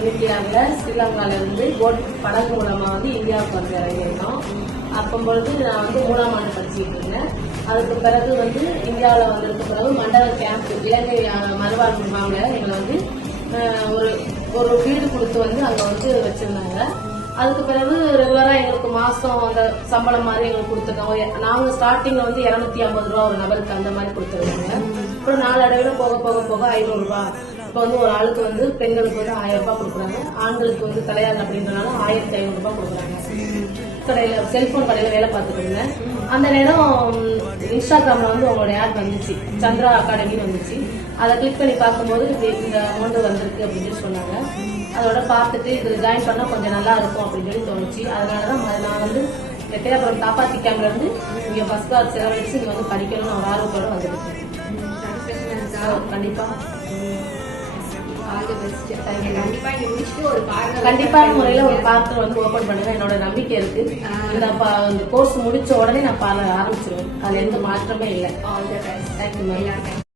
தொண்ணூத்தி ஸ்ரீலங்காலேருந்து ஸ்ரீலங்கால இருந்து போட் படகு மூலமா வந்து இந்தியாவுக்கு வந்து இறங்கியிருந்தோம் அப்பொழுது நான் வந்து மூணாம் ஆண்டு படிச்சுட்டு இருந்தேன். அதுக்கு பிறகு வந்து இந்தியாவில் வந்ததுக்கு பிறகு மண்டல கேம்ப் இலங்கை அஹ், மறுவாழ்வு முகாமில் எங்களை வந்து ஒரு ஒரு வீடு கொடுத்து வந்து அங்கே வந்து வச்சுருந்தாங்க. அதுக்கு பிறகு ரெகுலராக எங்களுக்கு மாதம் அந்த சம்பளம் மாதிரி எங்களுக்கு கொடுத்துருக்காங்க. நாங்கள் ஸ்டார்டிங்கில் வந்து இரநூத்தி ஐம்பது ரூபா ஒரு நபருக்கு அந்த மாதிரி கொடுத்துருக்காங்க. அப்புறம் நாளடைவில் போக போக போக ஐநூறு இப்போ வந்து ஒரு ஆளுக்கு வந்து பெண்களுக்கு வந்து ஆயிரம் ரூபாய் கொடுக்குறாங்க. ஆண்களுக்கு வந்து தலையாள் அப்படின்றனாலும் ஆயிரத்தி ஐநூறு ரூபாய் கொடுக்குறாங்க. கடையில செல்போன் கடையில வேலை பார்த்துட்டு இருந்தேன். அந்த நேரம் இன்ஸ்டாகிராமில் இன்ஸ்டாகிராம்ல வந்து உங்களோட ஆட் வந்துச்சு. சந்திரா அகாடமின்னு வந்துச்சு. அதை கிளிக் பண்ணி பார்க்கும்போது இந்த அமௌண்ட் வந்திருக்கு அப்படின்னு சொன்னாங்க. அதோட பார்த்துட்டு இதில் ஜாயின் பண்ணால் கொஞ்சம் நல்லா இருக்கும் அப்படின்னு சொல்லி தோணுச்சு. அதனால தான் நான் வந்து வெற்றியாபுரம் காப்பாத்தி கேம்ப்ல இருந்து இங்கே ஃபர்ஸ்ட் கிளாஸ் செலவழிச்சு இங்கே வந்து படிக்கணும்னு ஒரு ஆர்வத்தோட வந்துருக்கேன் கண்டிப்பா. கண்டிப்பான முறையில ஒரு பார்த்து வந்து ஓபன் பண்ணுங்க என்னோட நம்பிக்கை இருக்கு. இந்த கோர்ஸ் முடிச்ச உடனே நான் பார்லர் ஆரம்பிச்சிருவேன். அதுல எந்த மாற்றமே இல்லை. Thank you ma'am